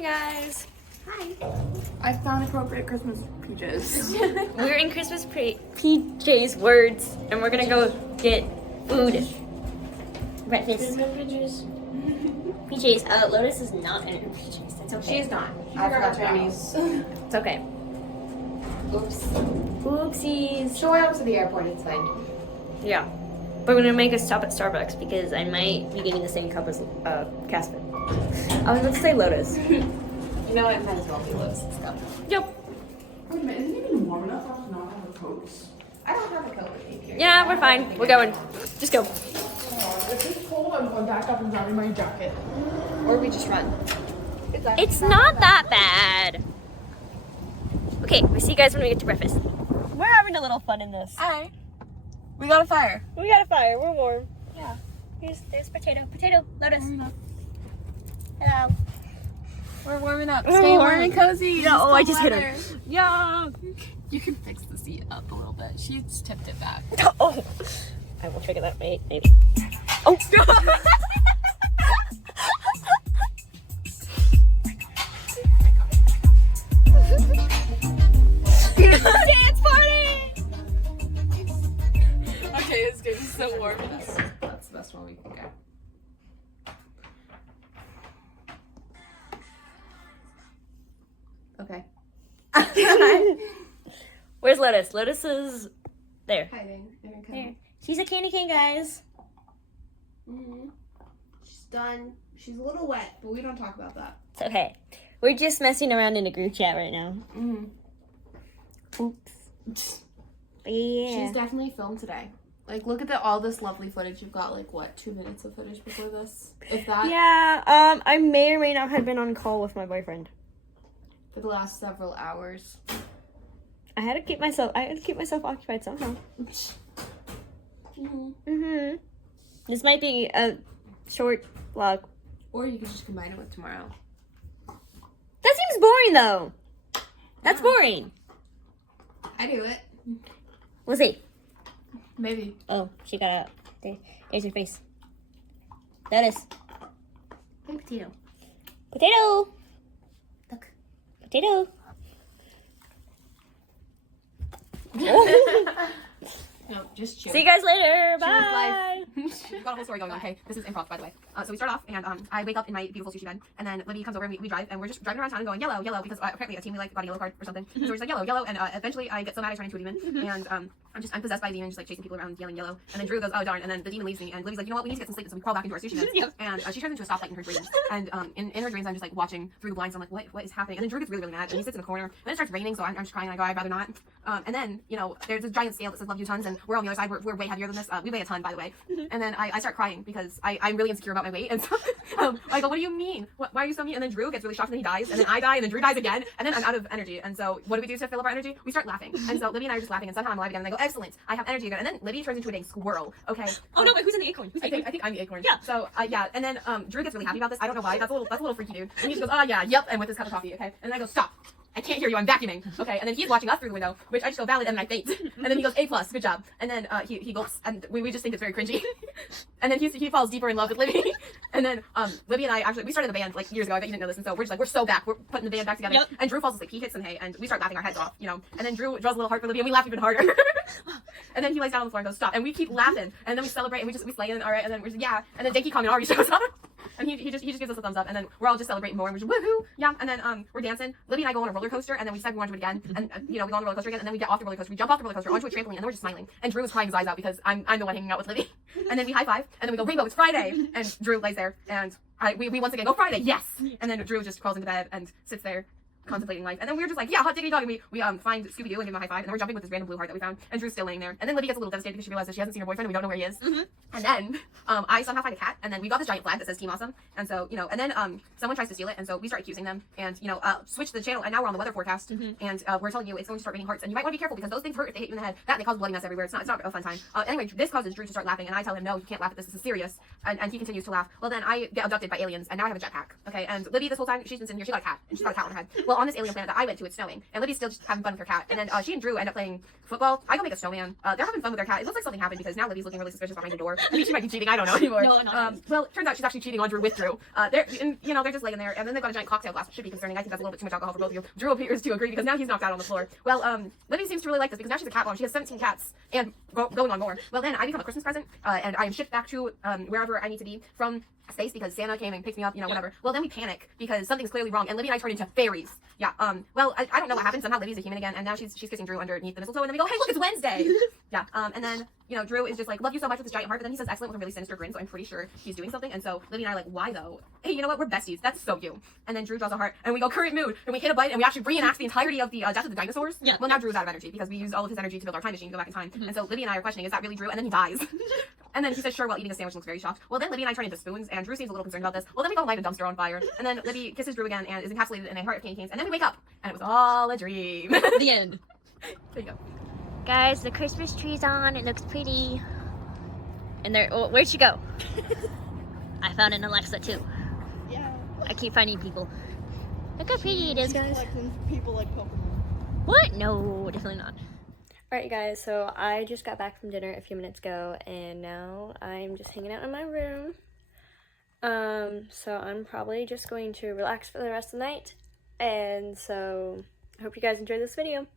morning, guys. Hi. I found appropriate Christmas PJs. We're in Christmas PJs words, and we're gonna go get food. Breakfast. PJs. Lotus is not in her PJs. That's okay. She's not. I forgot Chinese. It's okay. Oops. Oopsies. Show I went to the airport, it's fine. Yeah. But we're gonna make a stop at Starbucks because I might be getting the same cup as Casper. I was about to say Lotus. You know what? It might as well be Lotus. Let's go. Yep. Wait a minute, isn't it even warm enough for us to not have a coat? I don't have a coat with me here. Yeah, we're fine. We're going. Just go. If it's cold, I'm going back up and grabbing my jacket. Or we just run. It's not that bad. Okay, we see you guys when we get to breakfast. We're having a little fun in this. Hi. We got a fire. We got a fire. We're warm. Yeah. There's potato. Potato. Lotus. Hello. We're warming up. We're Stay warm warm. and cozy. No, It's I cold just hit weather. her. Yeah. You can fix the seat up a little bit. She's tipped it back. Oh. I will figure that out. Maybe. Oh. Dance party! Okay, it's good. It's so warm. That's the best one we can get. Okay. Where's Lotus? Lotus is there. Hiding. There we go. There. She's a candy cane, guys. She's done. She's a little wet, but we don't talk about that. It's okay. We're just messing around in a group chat right now. Oops. But yeah. She's definitely filmed today. Like, look at all this lovely footage. You've got, like, what, 2 minutes of footage before this? If that, Yeah, I may or may not have been on call with my boyfriend. for the last several hours. I had to keep myself occupied somehow. This might be a short vlog. Or you could just combine it with tomorrow. That seems boring though. That's Yeah. boring. I do it. We'll see. Maybe. Oh, she got out. There's her face. Lotus. Hey, potato. Potato. Look. Potato. No, just chill. See you guys later. She was Bye. We've got a whole story going on. Okay, this is improv, by the way. So we start off, and I wake up in my beautiful sushi bed, and then Libby comes over, and we drive, and we're just driving around town and going, yellow, yellow, because apparently a team we like got a yellow card or something. So we're just like, yellow, yellow, and eventually I get so mad I turn into a demon, and I'm possessed by a demon, just like chasing people around, yelling yellow. And then Drew goes, oh darn, and then the demon leaves me, and Libby's like, you know what, we need to get some sleep, so we crawl back into our sushi bed, and she turns into a stoplight in her dreams. And in her dreams, I'm just like watching through the blinds, I'm like, what is happening? And then Drew gets really, really mad, and he sits in the corner, and then it starts raining, so I'm just crying, and I go, I'd rather not. And then, you know, there's a giant scale that says love you tons, and we're on the other side, we're way heavier than this. We weigh a ton, by the way. And then I start crying because I'm really insecure about my weight. And so I go, what do you mean? Why are you so mean? And then Drew gets really shocked and then he dies. And then I die and then Drew dies again. And then I'm out of energy. And so what do we do to fill up our energy? We start laughing. And so Libby and I are just laughing and somehow I'm alive again. And I go, excellent. I have energy again. And then Libby turns into a dang squirrel. Okay. Oh no, but who's in the acorn? Who's I think I'm the acorn. Yeah. So yeah, and then Drew gets really happy about this. I don't know why. That's a little freaky, dude. And he just goes, oh yeah, yep, and with his cup of coffee, okay. And then I go, stop. I can't hear you. I'm vacuuming. Okay. And then he's watching us through the window, which I just go valid, and then I faint. And then he goes, A+, good job. And then he gulps, and we just think it's very cringy. And then he falls deeper in love with Libby. And then Libby and I actually we started the band like years ago. I bet you didn't know this. And so we're just like we're so back. We're putting the band back together. Yep. And Drew falls asleep. He hits some hay, and we start laughing our heads off, you know. And then Drew draws a little heart for Libby, and we laugh even harder. And then he lays down on the floor and goes, stop. And we keep laughing. And then we celebrate, and we slay, and all right. And then we're just, yeah. And then Denki Kaminari shows up. And he just gives us a thumbs up, and then we're all just celebrating more, and we're just woohoo, yeah. And then we're dancing. Libby and I go on a roller coaster, and then we decide we want to do it again, and you know we go on the roller coaster again, and then we get off the roller coaster, we jump off the roller coaster onto a trampoline, and then we're just smiling. And Drew is crying his eyes out because I'm the one hanging out with Libby. And then we high five, and then we go Rainbow, it's Friday, and Drew lays there, and we once again go Friday, yes. And then Drew just crawls into bed and sits there contemplating life. And then we were just like, yeah, hot diggity dog. And we find Scooby-Doo and give him a high five. And then we're jumping with this random blue heart that we found. And Drew's still laying there. And then Libby gets a little devastated because she realizes she hasn't seen her boyfriend and we don't know where he is. And then I somehow find a cat. And then we got this giant flag that says Team Awesome. And so, you know, and then someone tries to steal it. And so we start accusing them and, you know, switch the channel. And now we're on the weather forecast. And we're telling you it's going to start raining hearts. And you might want to be careful because those things hurt if they hit you in the head. That and they cause bloody mess everywhere. It's not a fun time. Anyway, this causes Drew to start laughing. And I tell him, no, you can't laugh at this. This is serious. And he continues to laugh. Well, then I get abducted by aliens. And now I have a jetpack. Okay. And Libby, this whole time, she's been sitting here. She got a cat. And she's got a cat on her head. Well, on this alien planet that I went to, it's snowing, and Libby's still just having fun with her cat. And then she and Drew end up playing football. I go make a snowman. They're having fun with their cat. It looks like something happened because now Libby's looking really suspicious behind the door. I think she might be cheating. I don't know anymore. No, not well, turns out she's actually cheating on Drew with Drew. They're just laying there, and then they've got a giant cocktail glass, which should be concerning. I think that's a little bit too much alcohol for both of you. Drew appears to agree because now he's knocked out on the floor. Well, Libby seems to really like this because now she's a cat mom. She has 17 cats and going on more. Well, then I become a Christmas present, and I am shipped back to wherever I need to be from space because Santa came and picked me up, whatever. Well, then we panic because something's clearly wrong, and Libby and I turn into fairies. Yeah. Well, I don't know what happened. Somehow Libby's a human again, and now she's kissing Drew underneath the mistletoe, and then we go, hey, look, it's Wednesday. Yeah. And then Drew is just like, love you so much with this giant heart, but then he says excellent with a really sinister grin, so I'm pretty sure he's doing something. And so Libby and I are like, why though? Hey, you know what? We're besties. That's so you. And then Drew draws a heart, and we go current mood, and we hit a button, and we actually reenact the entirety of the death of the dinosaurs. Yeah. Well, now Drew's out of energy because we used all of his energy to build our time machine to go back in time. And so Libby and I are questioning, is that really Drew? And then he dies. And then he says, sure, while eating a sandwich, looks very shocked. Well, then Libby and I turn into spoons, and Drew seems a little concerned about this. Well, then we go light a dumpster on fire, and then Libby kisses Drew again and is encapsulated in a heart of candy canes, and then we wake up, and it was all a dream. The end. There you go. Guys, the Christmas tree's on. It looks pretty. And there, oh, where'd she go? I found an Alexa too. Yeah. I keep finding people. Look how pretty it is, guys. Collecting people like Pokemon. What? No, definitely not. Alright guys, so I just got back from dinner a few minutes ago, and now I'm just hanging out in my room. So I'm probably just going to relax for the rest of the night. And so I hope you guys enjoyed this video.